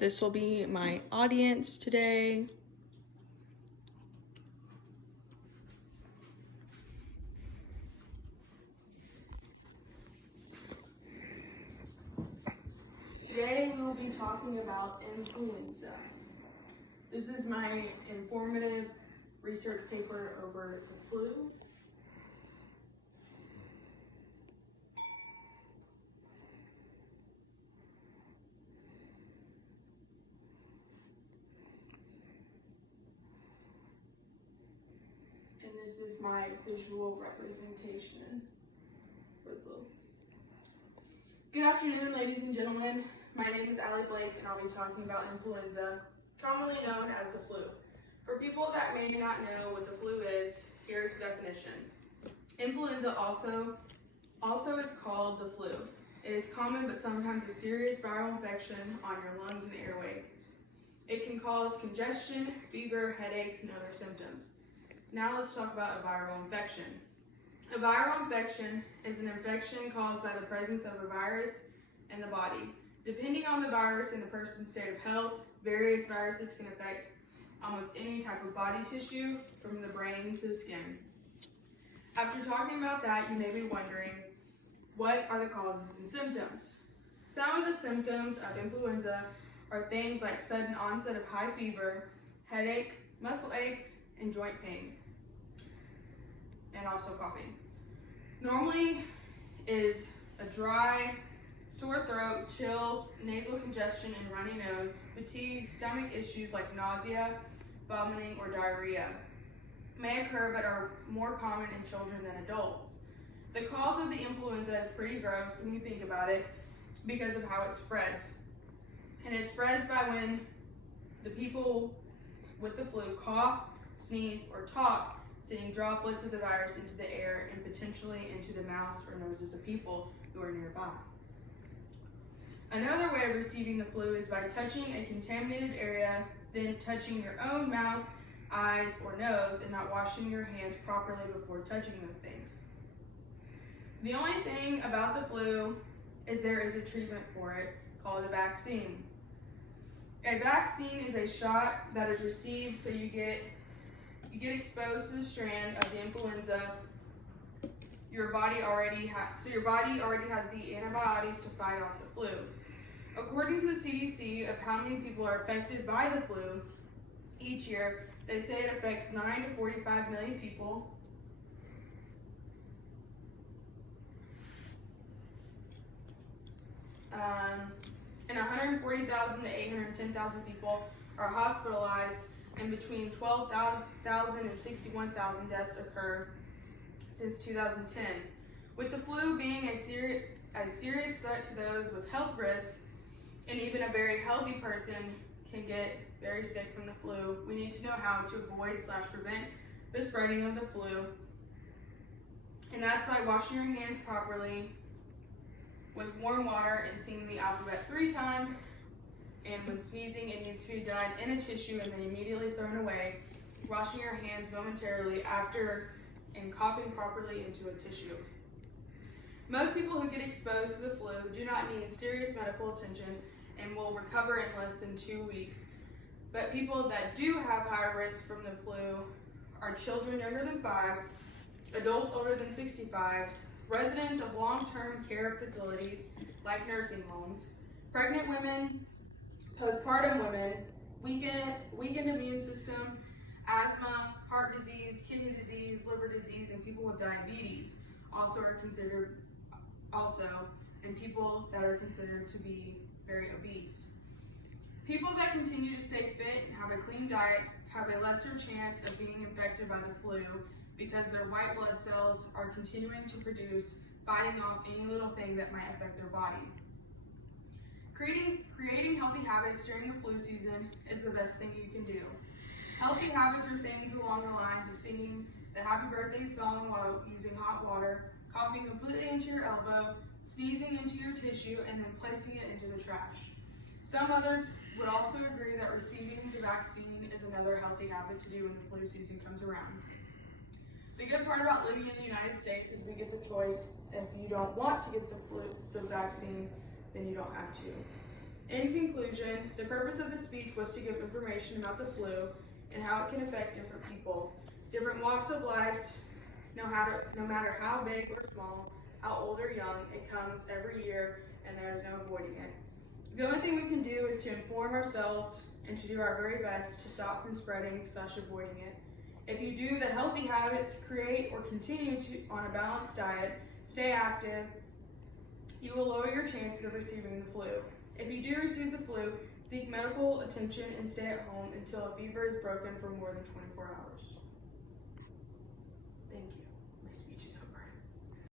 This will be my audience today. Today we will be talking about influenza. This is my informative research paper over the flu. And this is my visual representation for the flu. Good afternoon, ladies and gentlemen. My name is Allie Blake, and I'll be talking about influenza, commonly known as the flu. For people that may not know what the flu is, here's the definition. Influenza also is called the flu. It is common but sometimes a serious viral infection on your lungs and airways. It can cause congestion, fever, headaches, and other symptoms. Now let's talk about a viral infection. A viral infection is an infection caused by the presence of a virus in the body. Depending on the virus and the person's state of health, various viruses can affect almost any type of body tissue, from the brain to the skin. After talking about that, you may be wondering, what are the causes and symptoms? Some of the symptoms of influenza are things like sudden onset of high fever, headache, muscle aches, and joint pain, and also coughing. Normally is a dry, sore throat, chills, nasal congestion, and runny nose, fatigue, stomach issues like nausea, vomiting, or diarrhea. May occur but are more common in children than adults. The cause of the influenza is pretty gross when you think about it because of how it spreads. And it spreads by when the people with the flu cough, sneeze, or talk, sending droplets of the virus into the air and potentially into the mouths or noses of people who are nearby. Another way of receiving the flu is by touching a contaminated area, then touching your own mouth, eyes, or nose, and not washing your hands properly before touching those things. The only thing about the flu is there is a treatment for it called a vaccine. A vaccine is a shot that is received so you get exposed to the strand of the influenza. Your body already has the antibodies to fight off the flu. According to the CDC of how many people are affected by the flu each year, they say it affects 9 to 45 million people. And 140,000 to 810,000 people are hospitalized, and between 12,000 and 61,000 deaths occur since 2010. With the flu being a serious threat to those with health risks, and even a very healthy person can get very sick from the flu, we need to know how to avoid/prevent the spreading of the flu. And that's by washing your hands properly with warm water and singing the alphabet 3 times. And when sneezing, it needs to be done in a tissue and then immediately thrown away. Washing your hands momentarily after and coughing properly into a tissue. Most people who get exposed to the flu do not need serious medical attention and will recover in less than 2 weeks. But people that do have higher risk from the flu are children younger than 5, adults older than 65, residents of long-term care facilities like nursing homes, pregnant women, postpartum women, weakened immune system, asthma, heart disease, kidney disease, liver disease, and people with diabetes are considered, and people that are considered to be very obese. People that continue to stay fit and have a clean diet have a lesser chance of being infected by the flu because their white blood cells are continuing to produce, fighting off any little thing that might affect their body. Creating healthy habits during the flu season is the best thing you can do. Healthy habits are things along the lines of singing the happy birthday song while using hot water, coughing completely into your elbow, sneezing into your tissue, and then placing it into the trash. Some others would also agree that receiving the vaccine is another healthy habit to do when the flu season comes around. The good part about living in the United States is we get the choice. If you don't want to get the vaccine, then you don't have to. In conclusion, the purpose of this speech was to give information about the flu and how it can affect different people. Different walks of life, no matter how big or small, how old or young, it comes every year and there is no avoiding it. The only thing we can do is to inform ourselves and to do our very best to stop from spreading/avoiding it. If you do the healthy habits, create or continue on a balanced diet, stay active, you will lower your chances of receiving the flu. If you do receive the flu, seek medical attention and stay at home until a fever is broken for more than 24 hours. Thank you.